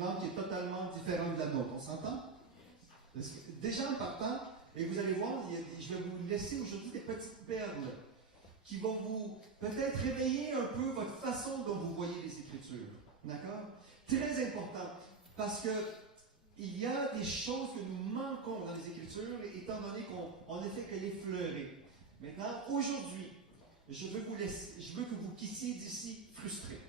une langue qui est totalement différente de la nôtre. On s'entend? Déjà en partant, et vous allez voir, je vais vous laisser aujourd'hui des petites perles qui vont vous peut-être réveiller un peu votre façon dont vous voyez les Écritures. D'accord? Très important, parce que il y a des choses que nous manquons dans les Écritures, étant donné qu'on ne fait que les fleurer. Maintenant, aujourd'hui, je veux que vous quissiez d'ici frustrés.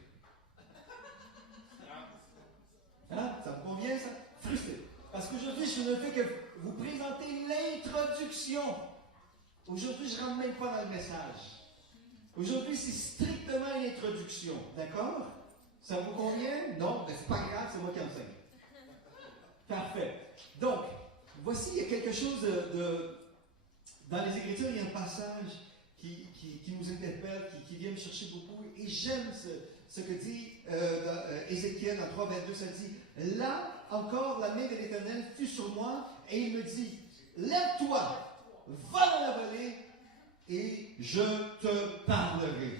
Hein? Ça vous convient, ça? Frustré. Parce qu'aujourd'hui, je ne fais que vous présenter l'introduction. Aujourd'hui, je ne rentre même pas dans le message. Aujourd'hui, c'est strictement une introduction. D'accord? Ça vous convient? Non? Ben, c'est pas grave, c'est moi qui enseigne. Parfait. Donc, voici, il y a quelque chose dans les Écritures, il y a un passage qui nous interpelle, qui vient me chercher beaucoup. Et j'aime ce que dit Ézéchiel en 3,22, ça dit « Là encore, la main de l'Éternel fut sur moi, et il me dit « Lève-toi, va dans la vallée, et je te parlerai. »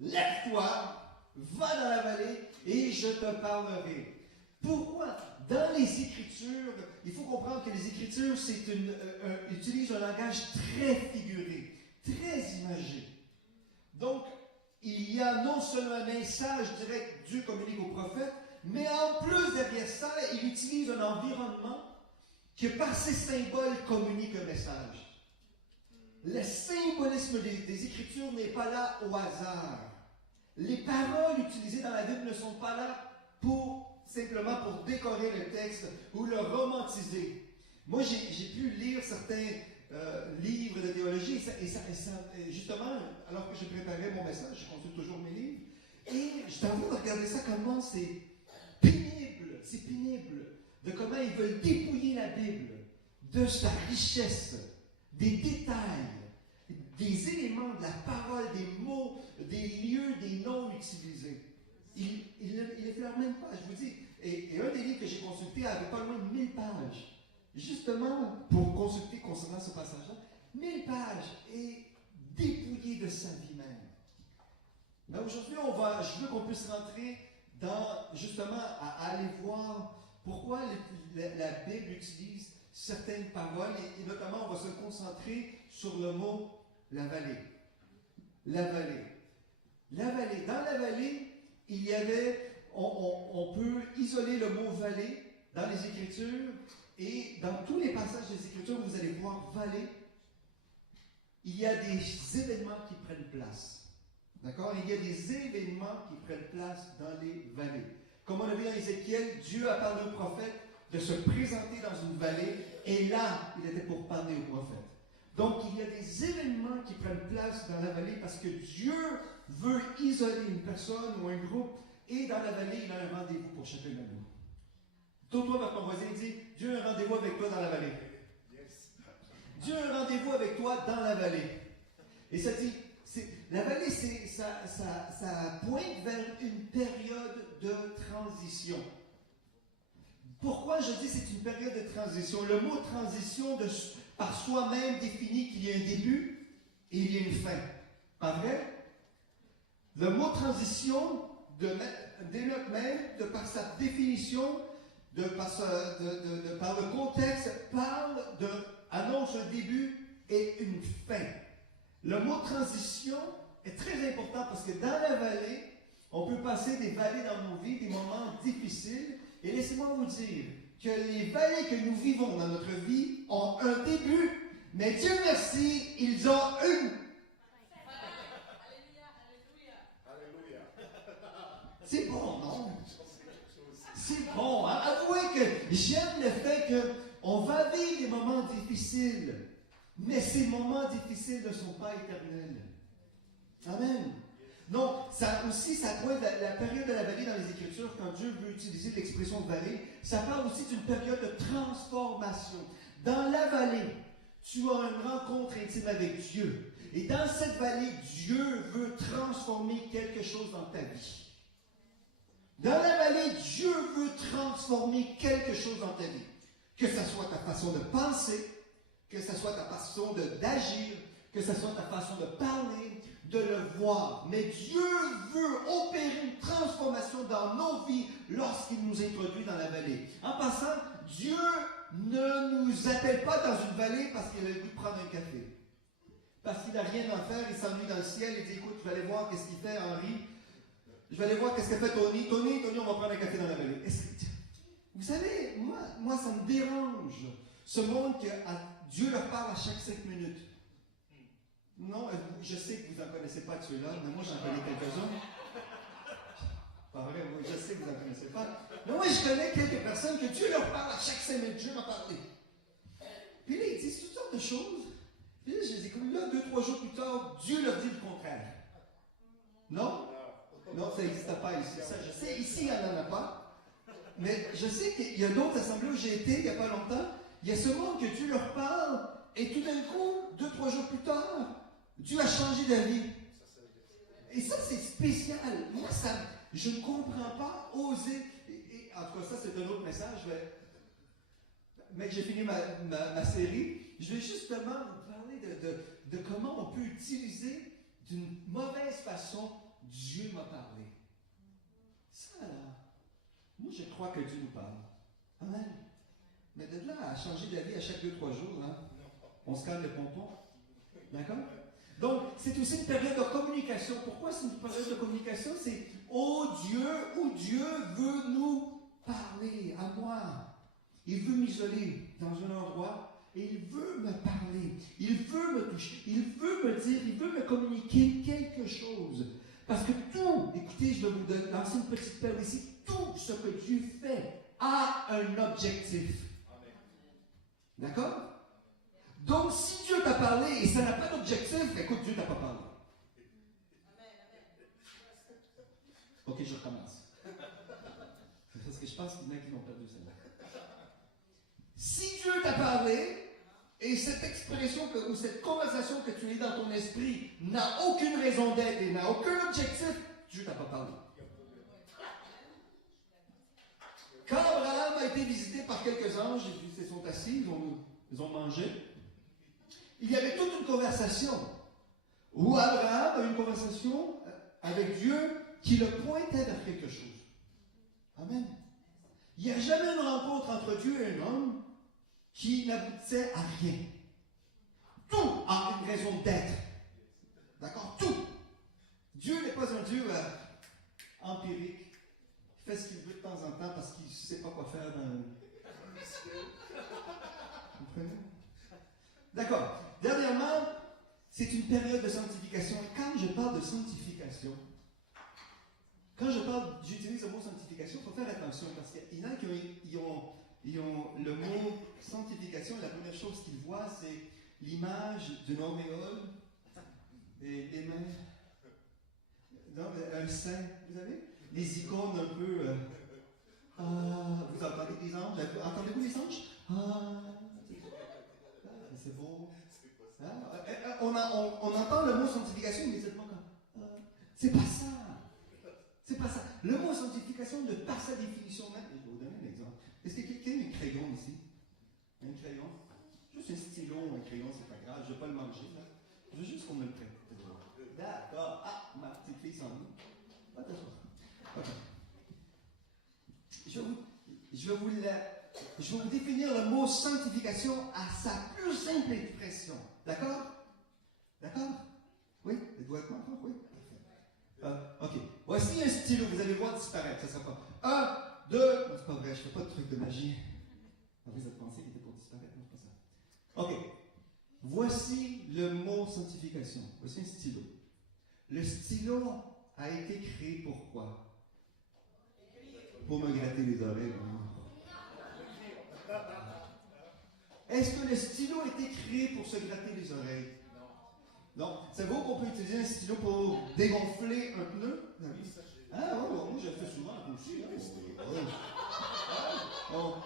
Lève-toi, va dans la vallée, et je te parlerai. Pourquoi? Dans les Écritures, il faut comprendre que les Écritures utilisent un langage très figuré, très imagé. Donc, il y a non seulement un message direct Dieu communique au prophète, mais en plus derrière ça, il utilise un environnement qui, par ses symboles, communique un message. Le symbolisme des Écritures n'est pas là au hasard. Les paroles utilisées dans la Bible ne sont pas là simplement pour décorer le texte ou le romantiser. Moi, j'ai pu lire certains livres de théologie, et justement, alors que je préparais mon message, je consulte toujours mes livres, et j'étais en train de regarder ça, comment c'est pénible, de comment ils veulent dépouiller la Bible de sa richesse, des détails, des éléments de la parole, des mots, des lieux, des noms utilisés. Il ne effleure même pas, je vous dis. Et un des livres que j'ai consulté avait pas loin de 1000 pages. Justement, pour consulter concernant ce passage-là, 1000 pages et dépouillé de sa vie même. Mais aujourd'hui, je veux qu'on puisse rentrer justement, à aller voir pourquoi la Bible utilise certaines paroles, et notamment, on va se concentrer sur le mot la vallée. La vallée. La vallée. Dans la vallée, il y avait, on peut isoler le mot vallée dans les Écritures, et dans tous les passages des Écritures, vous allez voir vallée, il y a des événements qui prennent place. D'accord? Il y a des événements qui prennent place dans les vallées. Comme on a vu dans Ézéchiel, Dieu a parlé au prophète de se présenter dans une vallée, et là, il était pour parler au prophète. Donc, il y a des événements qui prennent place dans la vallée parce que Dieu veut isoler une personne ou un groupe, et dans la vallée, il a un rendez-vous pour chacun de nous. Tourne-toi vers ton voisin et dis, Dieu a un rendez-vous avec toi dans la vallée. Dieu a un rendez-vous avec toi dans la vallée. Et ça dit, la vallée, ça pointe vers une période de transition. Pourquoi je dis c'est une période de transition? Le mot transition, par soi-même, définit qu'il y a un début et il y a une fin. Pas vrai? Le mot transition, dénote même, de par sa définition, par le contexte, annonce un début et une fin. Le mot transition est très important parce que dans la vallée, on peut passer des vallées dans nos vies, des moments difficiles. Et laissez-moi vous dire que les vallées que nous vivons dans notre vie ont un début, mais Dieu merci, ils ont une. Alléluia. C'est bon, non? C'est bon. Hein? Avouez que j'aime le fait qu'on va vivre des moments difficiles, mais ces moments difficiles ne sont pas éternels. Amen. Donc, ça pointe la période de la vallée dans les Écritures, quand Dieu veut utiliser l'expression de vallée, ça parle aussi d'une période de transformation. Dans la vallée, tu as une rencontre intime avec Dieu. Et dans cette vallée, Dieu veut transformer quelque chose dans ta vie. Dans la vallée, Dieu veut transformer quelque chose dans ta vie. Que ce soit ta façon de penser, que ce soit ta façon d'agir, que ce soit ta façon de parler, de le voir. Mais Dieu veut opérer une transformation dans nos vies lorsqu'il nous introduit dans la vallée. En passant, Dieu ne nous appelle pas dans une vallée parce qu'il a le goût de prendre un café. Parce qu'il n'a rien à faire, il s'ennuie dans le ciel, il dit, écoute, je vais aller voir qu'est-ce qu'il fait, Henri. Je vais aller voir qu'est-ce que fait Tony. Tony, on va prendre un café dans la vallée. Vous savez, moi, ça me dérange. Ce monde que Dieu leur parle à chaque 5 minutes. Non, je sais que vous n'en connaissez pas de ceux-là, mais moi j'en connais quelques-uns. Pas vrai, je sais que vous n'en connaissez pas. Mais moi je connais quelques personnes que Dieu leur parle à chaque 5 minutes. Dieu m'a parlé. Puis là, ils disent toutes sortes de choses. Puis là, je les écoute là, 2-3 jours plus tard, Dieu leur dit le contraire. Non? Non, ça n'existe pas ici. Ça, je sais, ici, il n'y en a pas. Mais je sais qu'il y a d'autres assemblées où j'ai été il n'y a pas longtemps. Il y a ce monde que Dieu leur parle, et tout d'un coup, 2-3 jours plus tard, Dieu a changé d'avis. Et ça, c'est spécial. Moi, je ne comprends pas oser. En tout cas, ça, c'est un autre message. Mais j'ai fini ma série. Je vais justement vous parler de comment on peut utiliser d'une mauvaise façon Dieu m'a parlé. Ça, là, moi, je crois que Dieu nous parle. Amen. Mais de là à changer d'avis à chaque 2-3 jours, hein, on se calme les pompons. D'accord? Donc, c'est aussi une période de communication. Pourquoi c'est une période de communication? C'est oh Dieu, où Dieu veut nous parler, à moi. Il veut m'isoler dans un endroit et il veut me parler. Il veut me toucher. Il veut me dire, il veut me communiquer quelque chose. Parce que tout, écoutez, je vais vous lancer une petite perle ici, tout ce que Dieu fait a un objectif. D'accord? Donc, si Dieu t'a parlé et ça n'a pas d'objectif, écoute, Dieu t'a pas parlé. Ok, je recommence. Parce que je pense qu'il y en a qui l'ont perdu celle-là. Si Dieu t'a parlé, et cette expression ou cette conversation que tu as dans ton esprit n'a aucune raison d'être et n'a aucun objectif, Dieu t'a pas parlé. Quand Abraham a été visité par quelques anges, ils sont assis, ils ont mangé, il y avait toute une conversation où Abraham a eu une conversation avec Dieu qui le pointait vers quelque chose. Amen. Il n'y a jamais une rencontre entre Dieu et un homme qui n'aboutissait à rien. Tout a une raison d'être. D'accord? Tout. Dieu n'est pas un Dieu empirique qui fait ce qu'il veut de temps en temps parce qu'il ne sait pas quoi faire dans... Vous comprenez? D'accord. Dernièrement, c'est une période de sanctification. Et quand je parle de sanctification, j'utilise le mot sanctification, il faut faire attention parce qu'il y en a qui ont le mot sanctification. La première chose qu'ils voient, c'est l'image d'une auréole et les mains. Non, un sein, vous savez? Les icônes un peu. Vous entendez des anges? Entendez-vous les anges? C'est beau. On entend le mot sanctification immédiatement comme. C'est pas ça. C'est pas ça. Le mot sanctification, de par sa définition même, je vais vous donner un exemple. Est-ce que quelqu'un a un crayon ici? Un crayon? Juste un stylo ou un crayon, c'est pas grave, je vais pas le manger, là. Je veux juste qu'on me le prête. D'accord. Ah, ma petite fille s'en va. Pas de toi. Ok. Je vais vous définir le mot sanctification à sa plus simple expression. D'accord? D'accord? Oui? Êtes-vous avec moi encore? Oui? Ok. Voici un stylo, vous allez voir disparaître, ça sera pas. 1, 2. Non, c'est pas vrai, je fais pas de truc de magie. Vous avez pensé qu'il était pour disparaître, non, c'est pas ça. Ok. Voici le mot sanctification. Voici un stylo. Le stylo a été créé pour quoi? Pour me gratter les oreilles. Est-ce que le stylo a été créé pour se gratter les oreilles? Non. Savez-vous qu'on peut utiliser un stylo pour dégonfler un pneu? Ah oui, moi je le fais souvent aussi.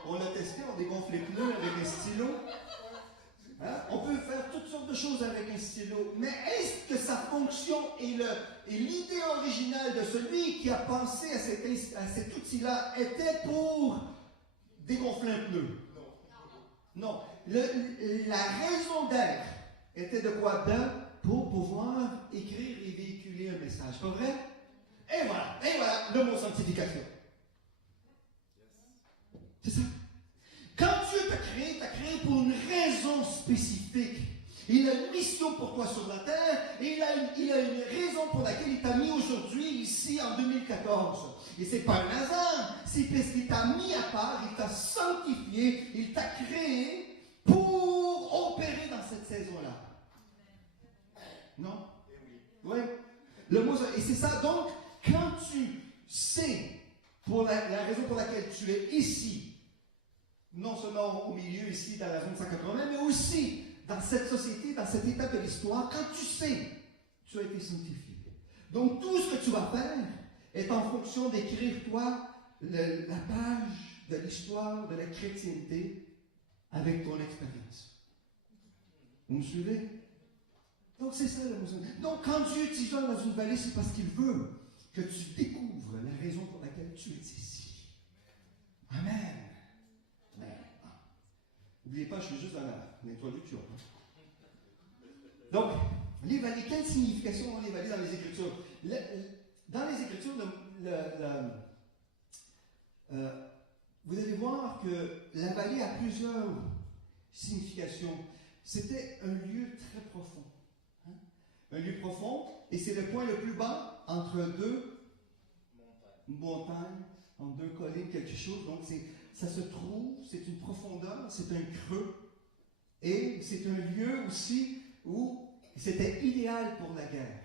On l'a testé, on dégonfle les pneus avec un stylo. Hein? On peut faire toutes sortes de choses avec un stylo. Mais est-ce que sa fonction et l'idée originale de celui qui a pensé à cet outil-là était pour dégonfler un pneu? Non. La raison d'être était de quoi? pour pouvoir écrire et véhiculer un message. Pas vrai? Et voilà, le mot sanctification. C'est ça. Quand Dieu t'a créé pour une raison spécifique. Il a une mission pour toi sur la terre et il a une raison pour laquelle il t'a mis aujourd'hui, ici, en 2014. Et c'est pas un hasard, c'est parce qu'il t'a mis à part, il t'a sanctifié, il t'a créé pour opérer dans cette saison-là. Non? Oui. Le mot, et c'est ça, donc, quand tu sais pour la raison pour laquelle tu es ici, non seulement au milieu, ici, dans la zone 180, mais aussi dans cette société, dans cette étape de l'histoire, quand tu sais, tu as été sanctifié. Donc, tout ce que tu vas faire est en fonction d'écrire, toi, la page de l'histoire de la chrétienté avec ton expérience. Vous me suivez? Donc, c'est ça la mission. Donc, quand Dieu t'isole dans une vallée, c'est parce qu'il veut que tu découvres la raison pour laquelle tu es ici. Amen. N'oubliez pas, je suis juste dans l'introduction. Donc, les vallées, quelle signification ont les vallées dans les Écritures? Dans les Écritures, vous allez voir que la vallée a plusieurs significations. C'était un lieu très profond. Hein? Un lieu profond, et c'est le point le plus bas entre deux montagnes, entre deux collines, quelque chose. Donc, ça se trouve, c'est une profondeur, c'est un creux, et c'est un lieu aussi où c'était idéal pour la guerre.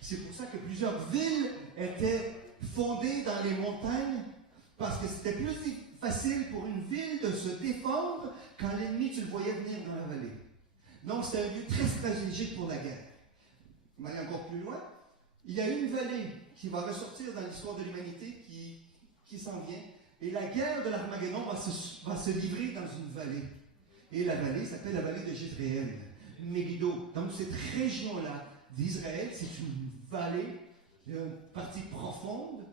C'est pour ça que plusieurs villes étaient fondées dans les montagnes, parce que c'était plus facile pour une ville de se défendre quand l'ennemi, tu le voyais venir dans la vallée. Donc, c'est un lieu très stratégique pour la guerre. On va aller encore plus loin. Il y a une vallée qui va ressortir dans l'histoire de l'humanité qui s'en vient. Et la guerre de l'Armageddon va se livrer dans une vallée. Et la vallée s'appelle la vallée de Jezréel, Megiddo. Donc cette région-là d'Israël, c'est une vallée, une partie profonde,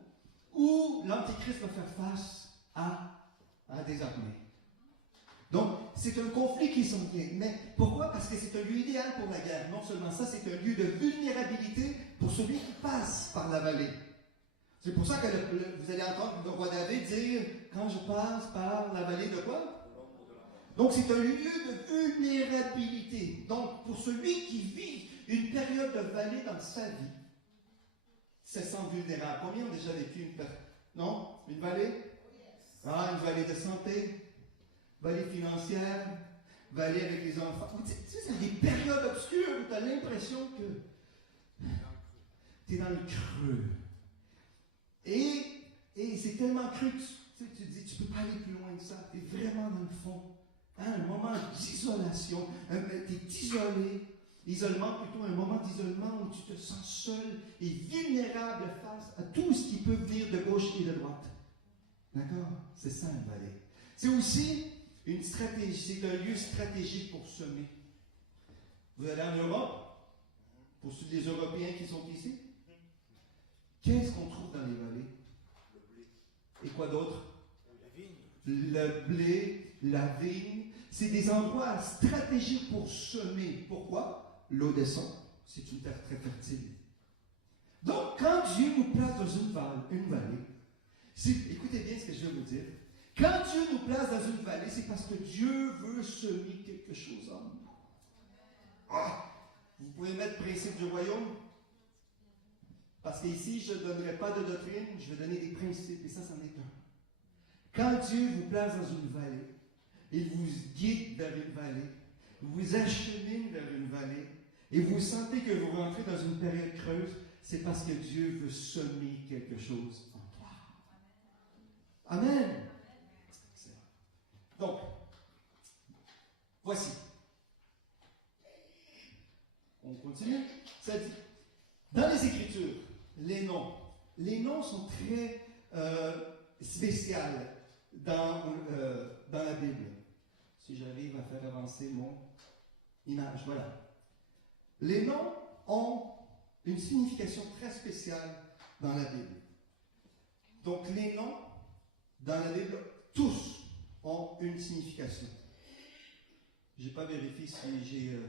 où l'Antéchrist va faire face à des armées. Donc c'est un conflit qui s'en vient. Mais pourquoi? Parce que c'est un lieu idéal pour la guerre. Non seulement ça, c'est un lieu de vulnérabilité pour celui qui passe par la vallée. C'est pour ça que vous allez entendre le roi David dire « Quand je passe par la vallée de quoi? » Donc c'est un lieu de vulnérabilité. Donc pour celui qui vit une période de vallée dans sa vie, se sent vulnérable. Combien ont déjà vécu une vallée? Ah, une vallée de santé, vallée financière, vallée avec les enfants. Tu sais, c'est des périodes obscures où tu as l'impression que tu es dans le creux. Et c'est tellement cru que tu te dis, tu ne peux pas aller plus loin que ça. Tu es vraiment dans le fond. Hein, un moment d'isolation. Tu es isolé. Isolement, plutôt un moment d'isolement où tu te sens seul et vulnérable face à tout ce qui peut venir de gauche et de droite. D'accord? C'est ça une vallée. C'est aussi une stratégie, c'est un lieu stratégique pour semer. Vous allez en Europe, pour les Européens qui sont ici, qu'est-ce qu'on trouve dans les vallées? Le blé. Et quoi d'autre? La vigne. Le blé, la vigne. C'est des endroits stratégiques pour semer. Pourquoi? L'eau descend. C'est une terre très fertile. Donc, quand Dieu nous place dans une vallée, écoutez bien ce que je vais vous dire. Quand Dieu nous place dans une vallée, c'est parce que Dieu veut semer quelque chose en nous. Ah! Vous pouvez mettre principe du royaume. Parce qu'ici, je ne donnerai pas de doctrine, je vais donner des principes, et ça, c'en est un. Quand Dieu vous place dans une vallée, il vous guide vers une vallée, vous achemine vers une vallée, et vous sentez que vous rentrez dans une période creuse, c'est parce que Dieu veut semer quelque chose en toi. Amen. Donc, voici. On continue. Ça dit, dans les Écritures, les noms sont très spéciaux dans la Bible. Si j'arrive à faire avancer mon image, voilà. Les noms ont une signification très spéciale dans la Bible. Donc les noms, dans la Bible, tous ont une signification. Je n'ai pas vérifié si j'ai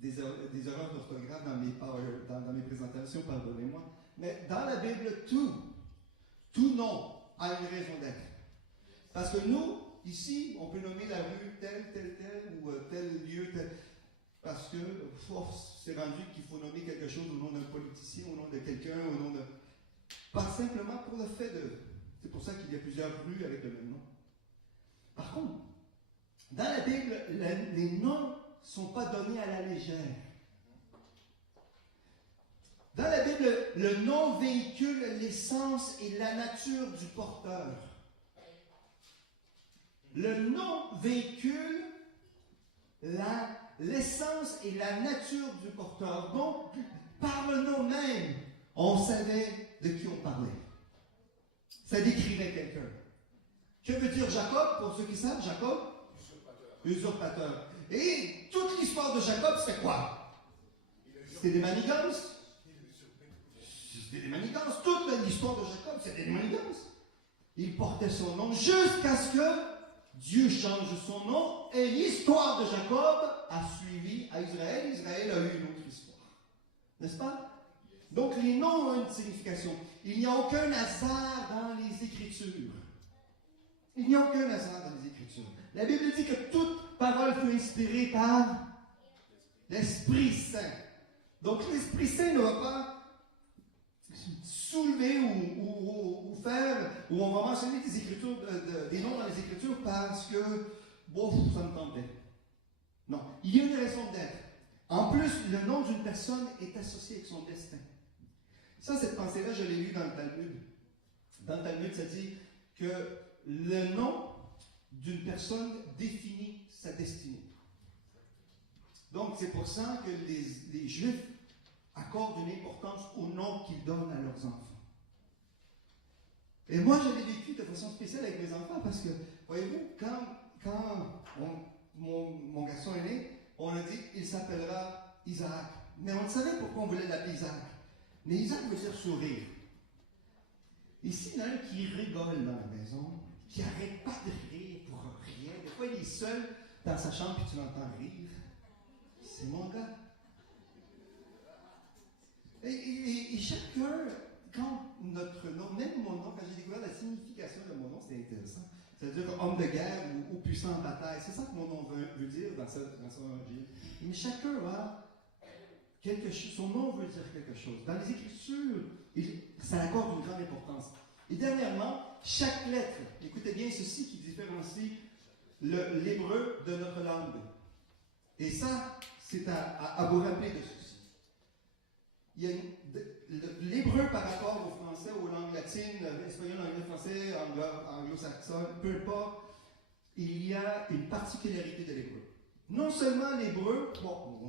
des erreurs d'orthographe dans mes présentations, pardonnez-moi. Mais dans la Bible, tout nom a une raison d'être. Parce que nous, ici, on peut nommer la rue tel, ou tel lieu, tel. Parce que, c'est rendu qu'il faut nommer quelque chose au nom d'un politicien, au nom de quelqu'un, au nom de. Pas simplement pour le fait de. C'est pour ça qu'il y a plusieurs rues avec le même nom. Par contre, dans la Bible, les noms ne sont pas donnés à la légère. Dans la Bible, le nom véhicule l'essence et la nature du porteur. Le nom véhicule l'essence et la nature du porteur. Donc, par le nom même, on savait de qui on parlait. Ça décrivait quelqu'un. Que veut dire Jacob, pour ceux qui savent, Jacob? Usurpateur. Et toute l'histoire de Jacob, c'était quoi? C'était des manigances. C'était des manigances. Toute l'histoire de Jacob, c'était des manigances. Il portait son nom jusqu'à ce que Dieu change son nom et l'histoire de Jacob a suivi à Israël. Israël a eu une autre histoire. N'est-ce pas? Donc les noms ont une signification. Il n'y a aucun hasard dans les Écritures. Il n'y a aucun hasard dans les Écritures. La Bible dit que toute parole fut inspirée par l'Esprit Saint. Donc l'Esprit Saint ne va pas soulever ou faire, ou on va mentionner des écritures, des noms dans les Écritures parce que, ça me tentait. Non, il y a une raison d'être. En plus, le nom d'une personne est associé avec son destin. Ça, cette pensée-là, je l'ai lue dans le Talmud. Dans le Talmud, ça dit que le nom d'une personne définit sa destinée. Donc, c'est pour ça que les Juifs accordent une importance au nom qu'ils donnent à leurs enfants. Et moi, je l'ai vécu de façon spéciale avec mes enfants parce que, voyez-vous, quand mon garçon est né, on a dit il s'appellera Isaac. Mais on ne savait pourquoi on voulait l'appeler Isaac. Mais Isaac veut dire sourire. Ici, il y en a un qui rigole dans la maison, qui n'arrête pas de rire pour rien. Des fois, il est seul dans sa chambre et tu l'entends rire. C'est mon gars. Et chacun, quand notre nom, même mon nom, quand j'ai découvert la signification de mon nom, c'était intéressant. C'est-à-dire homme de guerre ou puissant en bataille. C'est ça que mon nom veut dire dans son évangile. Mais chacun a quelque chose, son nom veut dire quelque chose. Dans les Écritures, ça accorde une grande importance. Et dernièrement, chaque lettre, écoutez bien ceci qui différencie l'hébreu de notre langue. Et ça, c'est à vous rappeler de ceci. Il y a l'hébreu par rapport au français, aux langues latines, espagnol, anglais, français, anglo-saxon, peu importe, il y a une particularité de l'hébreu. Non seulement l'hébreu,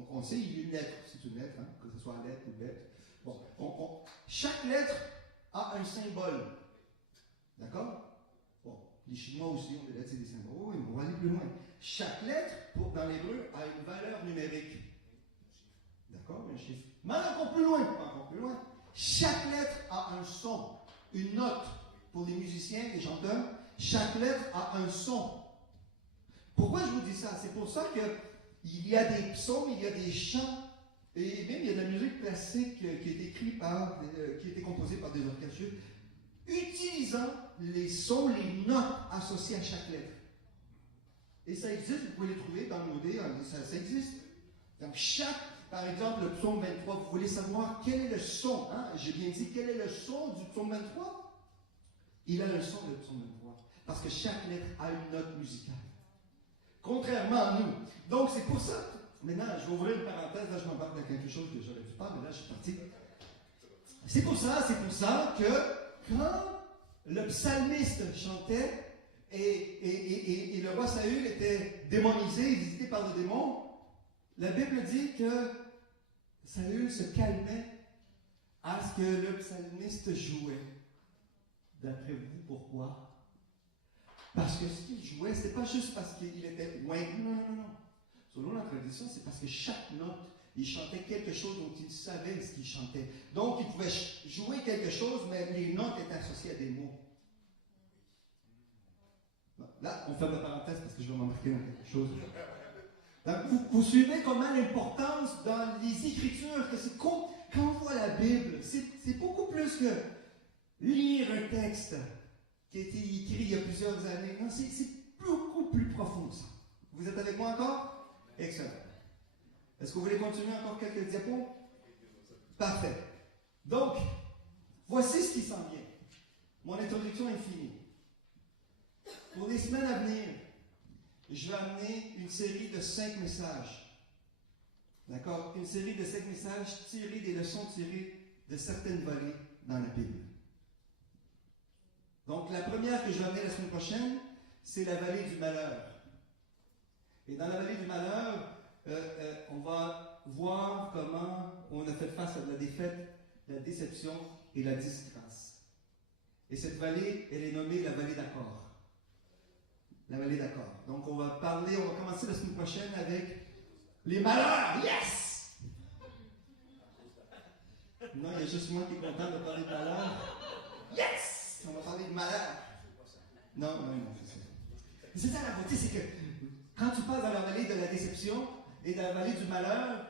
on sait, il y a une lettre, c'est une lettre, que ce soit lettre ou lettre. Chaque lettre a un symbole. D'accord? Les Chinois aussi ont des lettres, c'est des symboles. Oui, on va aller plus loin. Chaque lettre, dans l'hébreu, a une valeur numérique. D'accord? Un chiffre. Mais encore plus loin. Chaque lettre a un son, une note. Pour les musiciens, les chanteurs, chaque lettre a un son. Pourquoi je vous dis ça? C'est pour ça qu'il y a des psaumes, il y a des chants, et même il y a de la musique classique qui est écrite qui a été composée par des orchestres, utilisant les sons, les notes associées à chaque lettre. Et ça existe, vous pouvez les trouver dans l'OD, ça existe. Donc par exemple, le psaume 23, vous voulez savoir quel est le son, j'ai bien dit, quel est le son du psaume 23? Il a un son, le psaume 23, parce que chaque lettre a une note musicale. Contrairement à nous. Donc, c'est pour ça. Maintenant, je vais ouvrir une parenthèse. Là, je m'embarque dans quelque chose que j'aurais dû pas, mais là, je suis parti. C'est pour ça que quand le psalmiste chantait et le roi Saül était démonisé, visité par le démon, la Bible dit que Saül se calmait à ce que le psalmiste jouait. D'après vous, pourquoi? Parce que ce qu'il jouait, ce n'était pas juste parce qu'il était loin. Non. Selon la tradition, c'est parce que chaque note, il chantait quelque chose dont il savait ce qu'il chantait. Donc, il pouvait jouer quelque chose, mais les notes étaient associées à des mots. Là, on ferme la parenthèse parce que je vais m'embarquer dans quelque chose. Donc, vous suivez comment l'importance dans les Écritures, que c'est quand on voit la Bible, c'est beaucoup plus que lire un texte qui a été écrit il y a plusieurs années. Non, c'est beaucoup plus profond que ça. Vous êtes avec moi encore? Excellent. Est-ce que vous voulez continuer encore quelques diapos? Parfait. Donc, voici ce qui s'en vient. Mon introduction est finie. Pour les semaines à venir, je vais amener une série de 5 messages. D'accord? Une série de 5 messages tirés des leçons tirées de certaines vallées dans la Bible. Donc, la première que je vais amener la semaine prochaine, c'est la vallée du malheur. Et dans la vallée du malheur, on va voir comment on a fait face à de la défaite, la déception et la disgrâce. Et cette vallée, elle est nommée la vallée d'Accord. La vallée d'Accord. Donc, on va commencer la semaine prochaine avec les malheurs. Yes! Non, il y a juste moi qui est content de parler de malheurs. Yes! On va parler de malheur. Non, c'est ça. C'est ça la beauté, c'est que quand tu passes dans la vallée de la déception et dans la vallée du malheur,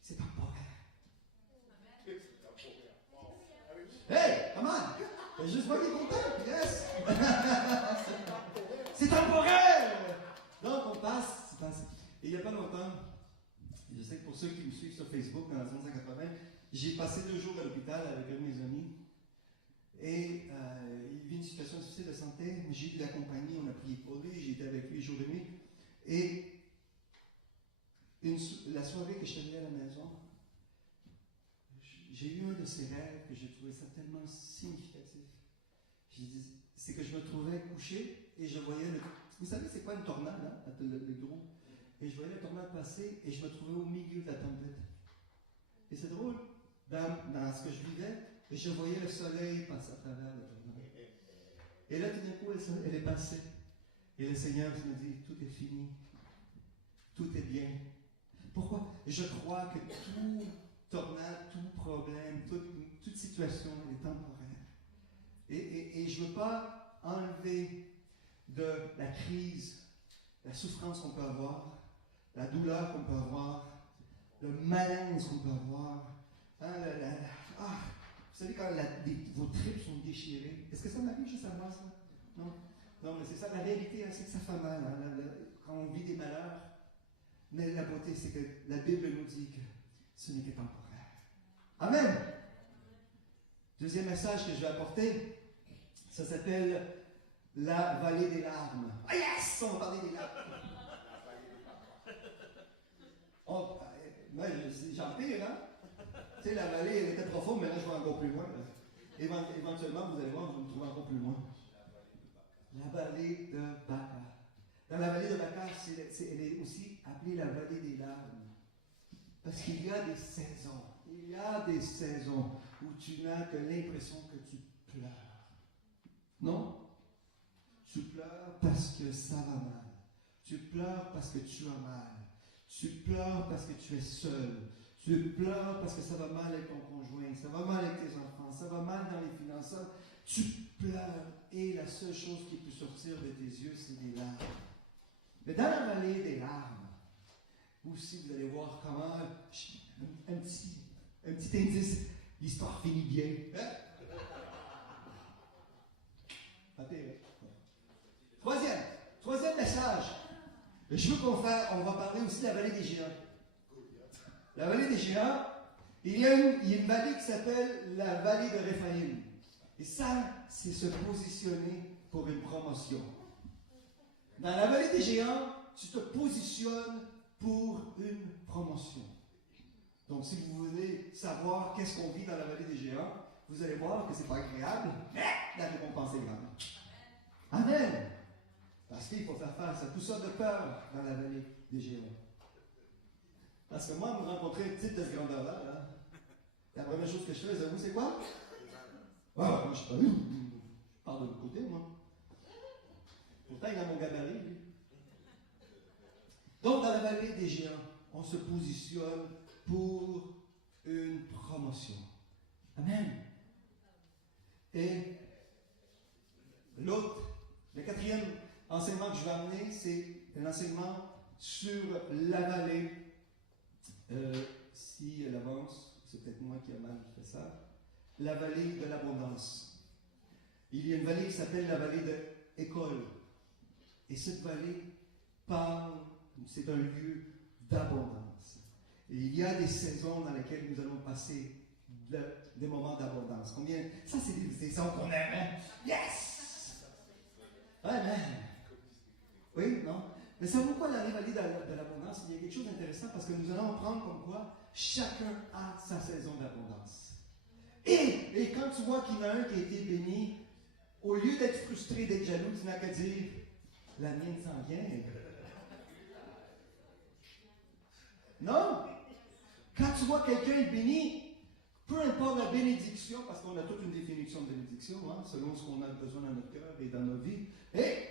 c'est temporaire. Hey, come on! Il y a juste moi qui est content. Yes! C'est temporaire! Donc, on passe. Et il n'y a pas longtemps, je sais que pour ceux qui me suivent sur Facebook dans la zone 180, j'ai passé 2 jours à l'hôpital avec un de mes amis. Et il vit une situation difficile de santé. J'ai dû l'accompagner, on a prié pour lui, j'ai été avec lui jour et nuit. Et la soirée que je suis arrivé à la maison, j'ai eu un de ces rêves que j'ai trouvé ça tellement significatif. C'est que je me trouvais couché et je voyais vous savez c'est quoi une tornade, hein, le gros? Et je voyais la tornade passer et je me trouvais au milieu de la tempête. Et c'est drôle, dans ce que je vivais, je voyais le soleil passer à travers la tornade. Et là, tout d'un coup, elle est passée. Et le Seigneur me dit, tout est fini. Tout est bien. Pourquoi? Je crois que tout tornade, tout problème, toute situation est temporaire. Et je ne veux pas enlever de la crise, la souffrance qu'on peut avoir, la douleur qu'on peut avoir, le malaise qu'on peut avoir. Hein, vous savez, quand vos tripes sont déchirées, est-ce que ça m'arrive juste à moi, ça? Non? Non, mais c'est ça, la réalité, c'est que ça fait mal, hein, quand on vit des malheurs. Mais la beauté, c'est que la Bible nous dit que ce n'est que temporaire. Amen! Deuxième message que je vais apporter, ça s'appelle la vallée des larmes. Ah yes! On va parler des larmes. Moi, j'empire, hein? Tu sais, la vallée, elle était profonde, mais là, je vais encore plus loin. Éventuellement, vous allez voir, je vais me trouver encore plus loin. La vallée de Baca. Dans la vallée de Baca, elle est aussi appelée la vallée des larmes. Parce qu'il y a des saisons. Il y a des saisons où tu n'as que l'impression que tu pleures. Non? Tu pleures parce que ça va mal. Tu pleures parce que tu as mal. Tu pleures parce que tu es seul. Tu pleures parce que ça va mal avec ton conjoint. Ça va mal avec tes enfants. Ça va mal dans les finances. Tu pleures et la seule chose qui peut sortir de tes yeux, c'est des larmes. Mais dans la vallée des larmes, aussi vous allez voir comment, un petit indice, l'histoire finit bien. Troisième message. Je veux on va parler aussi de la vallée des géants. La vallée des géants, il y a une vallée qui s'appelle la vallée de Réphaïm. Et ça, c'est se positionner pour une promotion. Dans la vallée des géants, tu te positionnes pour une promotion. Donc, si vous voulez savoir qu'est-ce qu'on vit dans la vallée des géants, vous allez voir que ce n'est pas agréable, mais la récompense est grande. Amen! Parce qu'il faut faire face à tout ça de peur dans la vallée des géants. Parce que moi, me rencontrer une petite de ce grandeur-là, là, la première chose que je fais, vous, c'est quoi? Moi, je ne sais pas, je parle de l'autre côté, moi. Pourtant, il a mon gabarit, lui. Donc, dans la vallée des géants, on se positionne pour une promotion. Amen. Et le quatrième enseignement que je vais amener, c'est un enseignement sur la vallée. Si elle avance, c'est peut-être moi qui ai mal fait ça. La vallée de l'abondance. Il y a une vallée qui s'appelle la vallée de École. Et cette vallée parle, c'est un lieu d'abondance. Et il y a des saisons dans lesquelles nous allons passer des moments d'abondance. Combien? Ça, c'est des saisons qu'on aime, hein? Yes! Amen. Oui, non? Mais savez-vous quoi, la vallée de l'abondance? Il y a quelque chose d'intéressant parce que nous allons apprendre comme quoi chacun a sa saison d'abondance. Et quand tu vois qu'il y en a un qui a été béni, au lieu d'être frustré, d'être jaloux, tu n'as qu'à dire la mienne s'en vient. Non? Quand tu vois quelqu'un est béni, peu importe la bénédiction, parce qu'on a toute une définition de bénédiction, hein, selon ce qu'on a besoin dans notre cœur et dans nos vies, et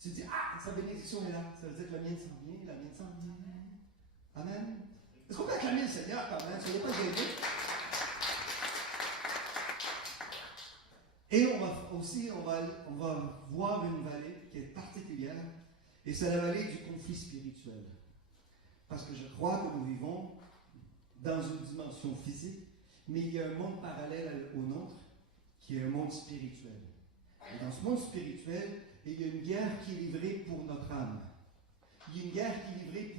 tu dis, ah, sa bénédiction est là. Ça veut dire que la mienne s'en vient, la mienne s'en vient. Amen. Est-ce qu'on peut acclamer le Seigneur quand même? Soyez pas gênés. Et on va voir une vallée qui est particulière, et c'est la vallée du conflit spirituel. Parce que je crois que nous vivons dans une dimension physique, mais il y a un monde parallèle au nôtre, qui est un monde spirituel. Et dans ce monde spirituel, il y a une guerre qui est livrée pour notre âme. Il y a une guerre qui est livrée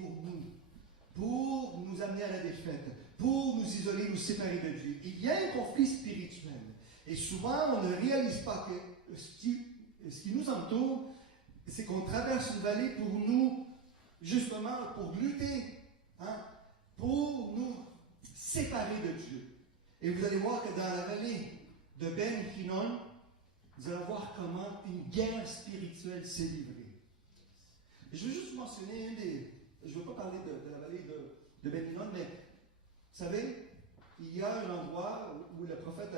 pour nous amener à la défaite, pour nous isoler, nous séparer de Dieu. Il y a un conflit spirituel. Et souvent, on ne réalise pas que ce qui nous entoure, c'est qu'on traverse une vallée pour nous, justement, pour lutter, hein, pour nous séparer de Dieu. Et vous allez voir que dans la vallée de Ben Hinnom, vous allez voir comment une guerre spirituelle s'est livrée. Et je veux juste mentionner je ne veux pas parler de la vallée de Ben Hinnom, mais vous savez, il y a un endroit où le prophète,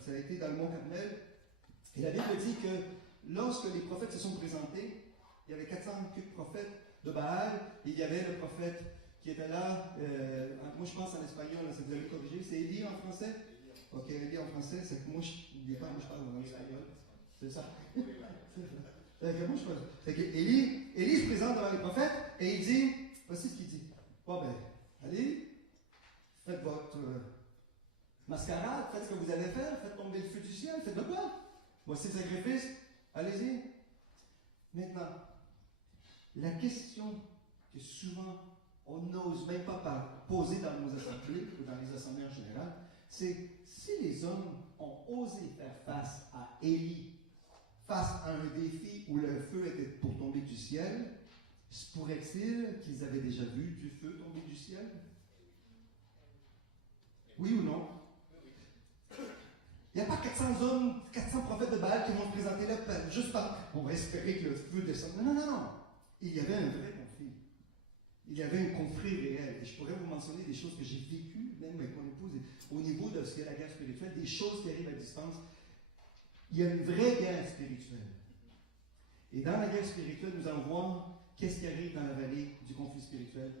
ça a été dans le mont Carmel, et la Bible dit que lorsque les prophètes se sont présentés, il y avait 400 prophètes de Baal, et il y avait le prophète qui était là, moi je pense en espagnol, là, vous allez me corriger, c'est Élie en français? Ok, Élie en français, c'est que moi je parle en espagnol, c'est ça. Moi je pense. C'est que Élie se présente devant les prophètes, et il dit, voici ce qu'il dit. Bon ben, allez, faites votre mascarade, faites ce que vous allez faire, faites tomber le feu du ciel, faites de quoi? Voici le sacrifice, allez-y. Maintenant, la question que souvent on n'ose même pas poser dans nos assemblées, ou dans les assemblées en général, c'est si les hommes ont osé faire face à Élie, face à un défi où le feu était pour tomber du ciel, se pourrait-il qu'ils avaient déjà vu du feu tomber du ciel? Oui ou non? Il n'y a pas 400 hommes, 400 prophètes de Baal qui vont se présenter là, juste par, on va espérer que le feu descende. Non, non, non. Il y avait un vrai conflit. Il y avait un conflit réel. Et je pourrais vous mentionner des choses que j'ai vécues, même avec mon épouse, au niveau de ce qu'est la guerre spirituelle, des choses qui arrivent à distance. Il y a une vraie guerre spirituelle. Et dans la guerre spirituelle, nous allons voir qu'est-ce qui arrive dans la vallée du conflit spirituel.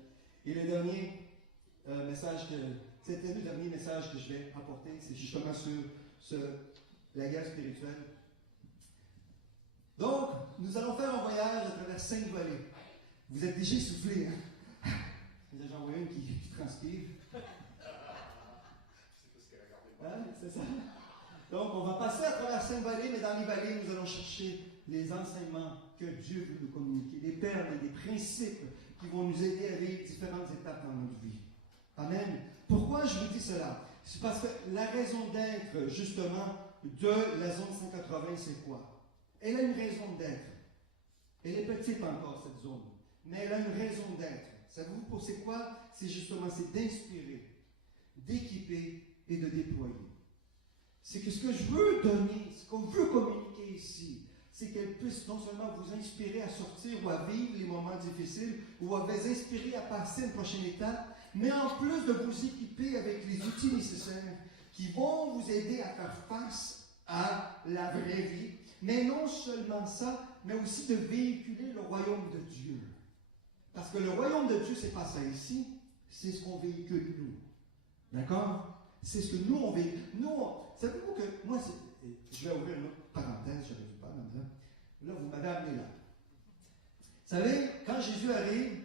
Et le dernier c'était le dernier message que je vais apporter, c'est justement sur la guerre spirituelle. Donc, nous allons faire un voyage à travers 5 vallées. Vous êtes déjà essoufflés, hein? J'en vois une qui transpire. Hein? C'est ça? Donc, on va passer à travers 5 vallées, mais dans les vallées, nous allons chercher les enseignements que Dieu veut nous communiquer, des perles et des principes qui vont nous aider à vivre différentes étapes dans notre vie. Amen. Pourquoi je vous dis cela? C'est parce que la raison d'être, justement, de la zone 180, c'est quoi? Elle a une raison d'être. Elle est petite encore, cette zone, mais elle a une raison d'être. Savez-vous pour c'est quoi? C'est justement, c'est d'inspirer, d'équiper et de déployer. C'est que ce que je veux donner, ce qu'on veut communiquer ici, c'est qu'elle puisse non seulement vous inspirer à sortir ou à vivre les moments difficiles, ou à vous inspirer à passer une prochaine étape, mais en plus de vous équiper avec les outils nécessaires qui vont vous aider à faire face à la vraie vie, mais non seulement ça, mais aussi de véhiculer le royaume de Dieu. Parce que le royaume de Dieu, c'est pas ça ici, c'est ce qu'on véhicule nous. D'accord? C'est ce que nous, on véhicule. Savez-vous que, moi, je vais ouvrir une autre parenthèse, j'aurais dû pas, là, vous m'avez amené là. Vous savez, quand Jésus arrive,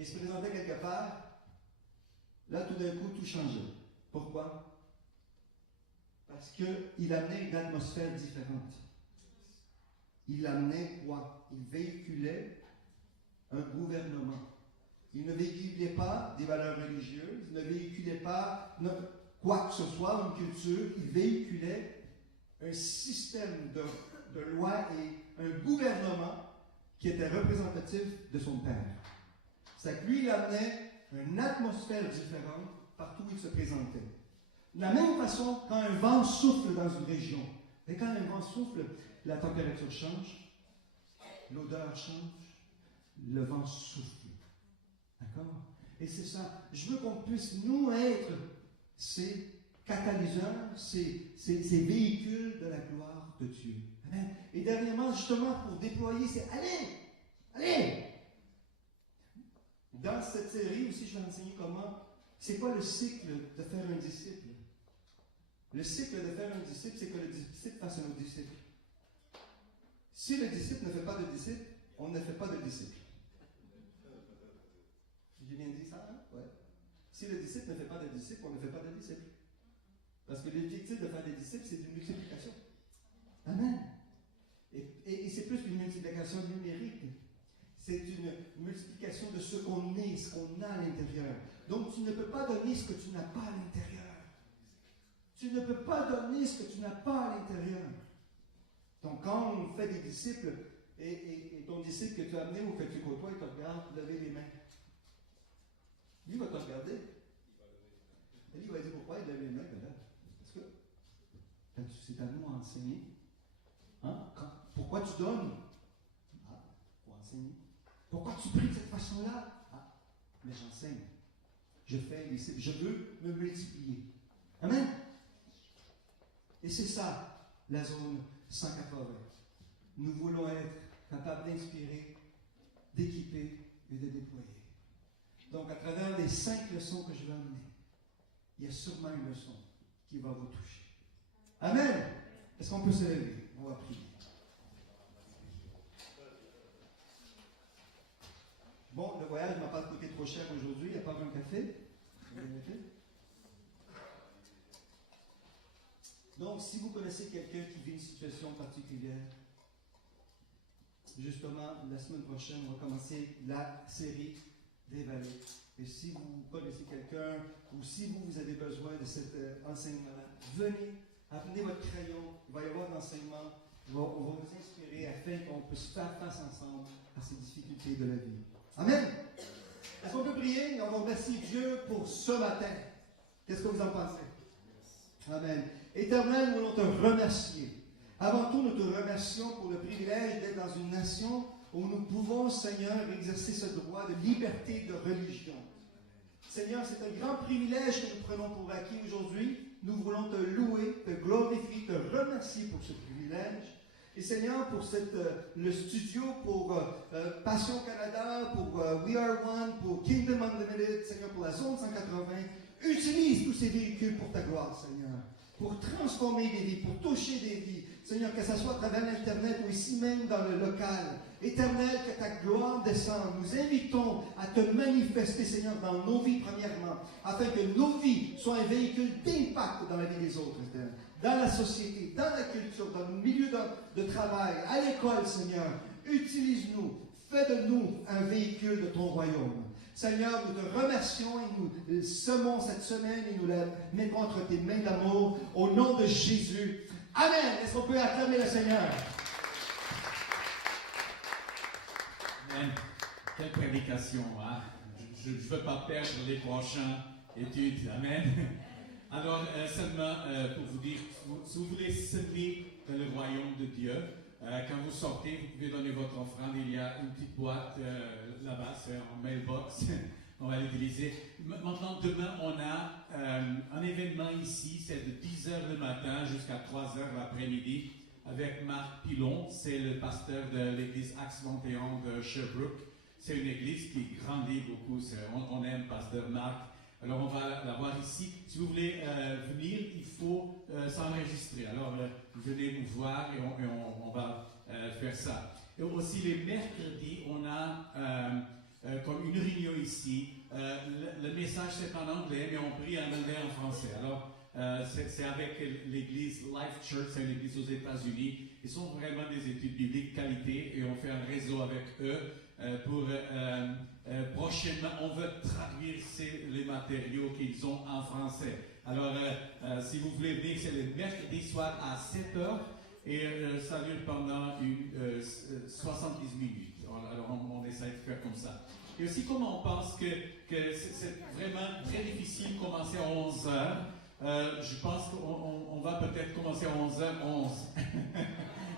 et se présentait quelque part, là, tout d'un coup, tout changeait. Pourquoi? Parce qu'il amenait une atmosphère différente. Il amenait quoi? Il véhiculait un gouvernement. Il ne véhiculait pas des valeurs religieuses, il ne véhiculait pas quoi que ce soit, une culture, il véhiculait un système de loi et un gouvernement qui était représentatif de son père. C'est que lui, il amenait une atmosphère différente partout où il se présentait. De la même façon, quand un vent souffle dans une région, et quand un vent souffle, la température change, l'odeur change, le vent souffle. D'accord? Et c'est ça. Je veux qu'on puisse, nous, être ces catalyseurs, ces véhicules de la gloire de Dieu. Amen. Et dernièrement, justement, pour déployer, c'est allez! Dans cette série aussi, je vais enseigner c'est quoi le cycle de faire un disciple. Le cycle de faire un disciple, c'est que le disciple fasse un autre disciple. Si le disciple ne fait pas de disciple, on ne fait pas de disciple. J'ai bien dit ça, hein? Ouais. Si le disciple ne fait pas de disciple, on ne fait pas de disciple. Parce que l'objectif de faire des disciples, c'est une multiplication. Amen. Et c'est plus qu'une multiplication numérique. C'est une multiplication de ce qu'on est, ce qu'on a à l'intérieur. Donc tu ne peux pas donner ce que tu n'as pas à l'intérieur. Tu ne peux pas donner ce que tu n'as pas à l'intérieur. Donc quand on fait des disciples, et ton disciple que tu as amené ou que tu côtoies, il te regarde lever les mains. Lui va te regarder. Et lui va dire pourquoi il lève les mains. Parce que c'est à nous à enseigner. Hein? Pourquoi tu donnes? Ah, pour enseigner. Pourquoi tu pries de cette façon-là? Ah, mais j'enseigne. Je fais des disciples. Je veux me multiplier. Amen? Et c'est ça, la zone 180. Nous voulons être capables d'inspirer, d'équiper et de déployer. Donc, à travers les 5 leçons que je vais amener, il y a sûrement une leçon qui va vous toucher. Amen! Est-ce qu'on peut se lever? On va prier. Bon, le voyage ne m'a pas coûté trop cher aujourd'hui, il n'y a pas un café. Donc, si vous connaissez quelqu'un qui vit une situation particulière, justement, la semaine prochaine, on va commencer la série des vallées. Et si vous connaissez quelqu'un, ou si vous avez besoin de cet enseignement-là, venez, amenez votre crayon, il va y avoir de l'enseignement, on va vous inspirer afin qu'on puisse faire face ensemble à ces difficultés de la vie. Amen! Est-ce qu'on peut prier et on va remercier Dieu pour ce matin? Qu'est-ce que vous en pensez? Amen. Éternel, nous voulons te remercier. Avant tout, nous te remercions pour le privilège d'être dans une nation où nous pouvons, Seigneur, exercer ce droit de liberté de religion. Seigneur, c'est un grand privilège que nous prenons pour acquis aujourd'hui. Nous voulons te louer, te glorifier, te remercier pour ce privilège. Et Seigneur, pour le studio, pour Passion Canada, pour We Are One, pour Kingdom Unlimited, Seigneur, pour la zone 180, utilise tous ces véhicules pour ta gloire, Seigneur, pour transformer des vies, pour toucher des vies. Seigneur, que ce soit à travers l'Internet ou ici même dans le local. Éternel, que ta gloire descende. Nous invitons à te manifester, Seigneur, dans nos vies premièrement, afin que nos vies soient un véhicule d'impact dans la vie des autres, Éternel. Dans la société, dans la culture, dans le milieu de travail, à l'école, Seigneur. Utilise-nous, fais de nous un véhicule de ton royaume. Seigneur, nous te remercions et nous semons cette semaine et nous la mettons entre tes mains d'amour au nom de Jésus. Amen. Est-ce qu'on peut acclamer le Seigneur? Amen. Quelle prédication, hein? Je ne veux pas perdre les prochaines études. Amen. Alors, seulement pour vous dire, si vous voulez semer dans le royaume de Dieu, quand vous sortez, vous pouvez donner votre offrande. Il y a une petite boîte là-bas, c'est en mailbox. On va l'utiliser. Maintenant, demain, on a un événement ici. C'est de 10h le matin jusqu'à 3h l'après-midi avec Marc Pilon. C'est le pasteur de l'église Axe 21 de Sherbrooke. C'est une église qui grandit beaucoup. On aime pasteur Marc. Alors, on va l'avoir ici. Si vous voulez venir, il faut s'enregistrer. Alors, venez nous voir et on va faire ça. Et aussi, les mercredis, on a comme une réunion ici. Le message c'est en anglais, mais on prie en anglais et en français. Alors, c'est avec l'église Life Church, c'est une église aux États-Unis. Ils sont vraiment des études bibliques qualité et on fait un réseau avec eux pour prochainement, on veut traduire les matériaux qu'ils ont en français. Alors, si vous voulez venir, c'est le mercredi soir à 7 heures et ça dure pendant 70 minutes. Alors, on essaie de faire comme ça. Et aussi, comme on pense que c'est vraiment très difficile de commencer à 11 heures, je pense qu'on va peut-être commencer à 11h11.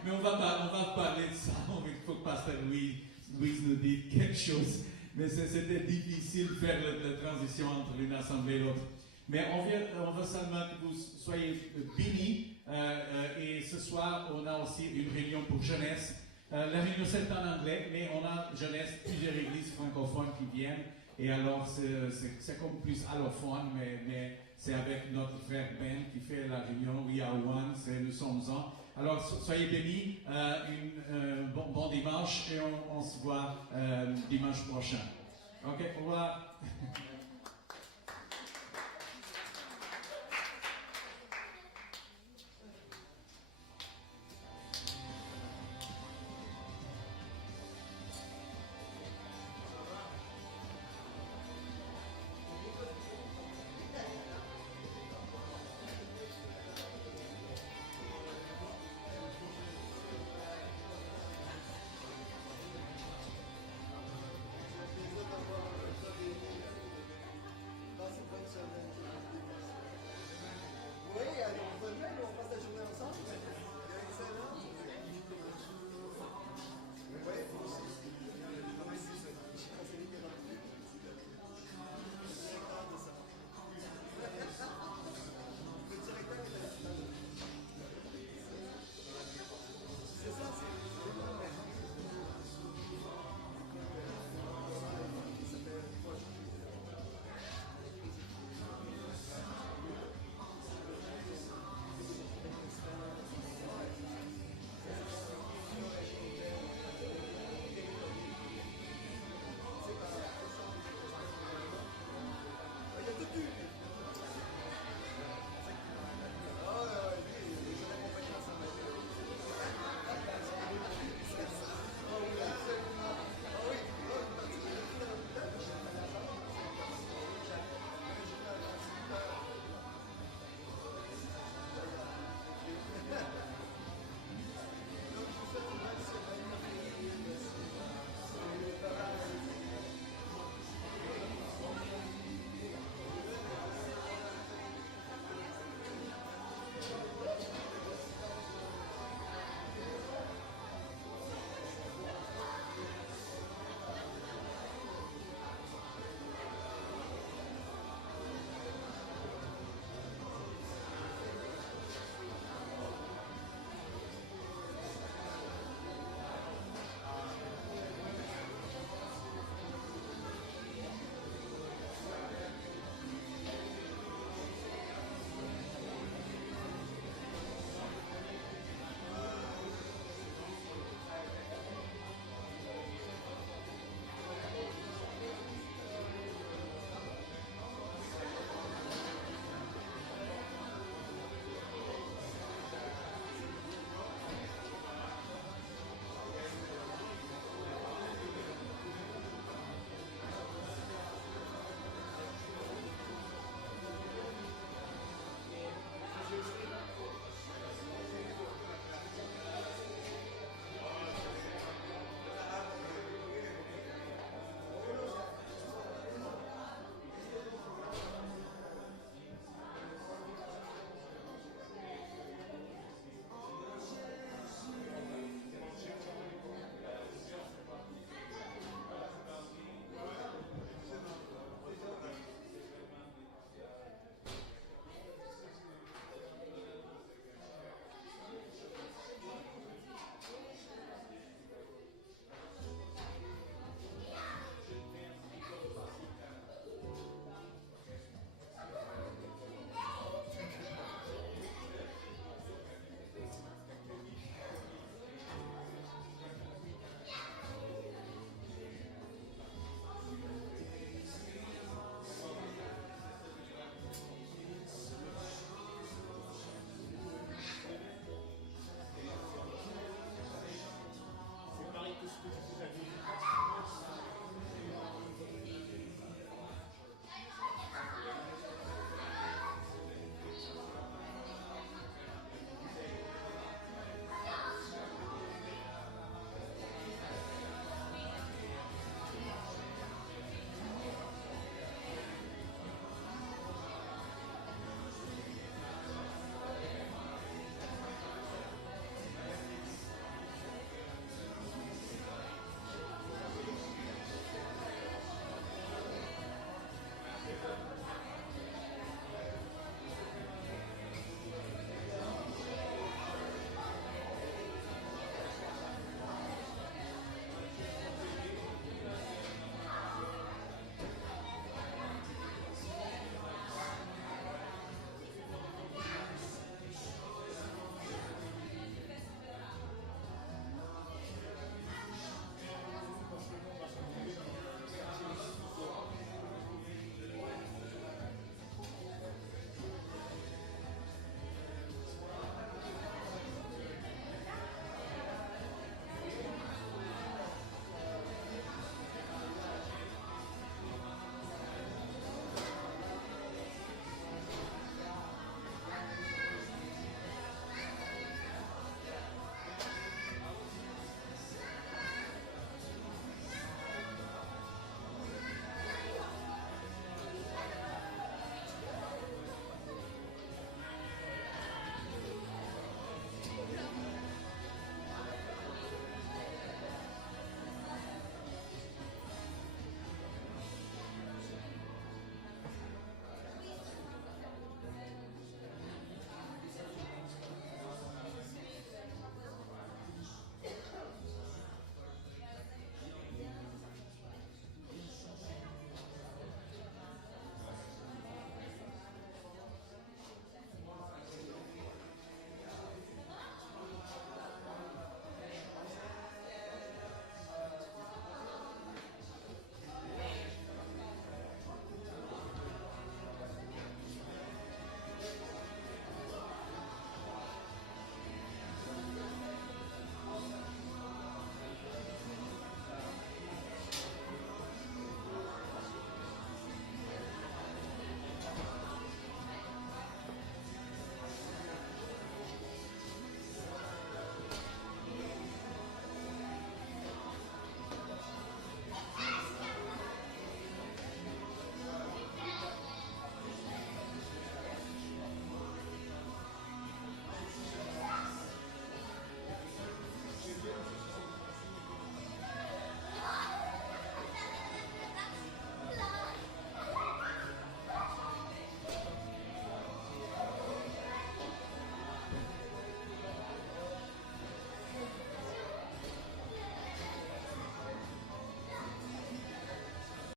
Mais on va parler de ça. Il faut que Pasteur Louise nous dise quelque chose. Mais c'était difficile de faire la transition entre une assemblée et l'autre. Mais on veut seulement que vous soyez bénis. Et ce soir, on a aussi une réunion pour jeunesse. La réunion c'est en anglais, mais on a jeunesse, plusieurs églises francophones qui viennent. Et alors, c'est comme plus allophone, mais c'est avec notre frère Ben qui fait la réunion. We are one, nous sommes un. Alors, soyez bénis, bon dimanche et on se voit dimanche prochain. Ok, au revoir.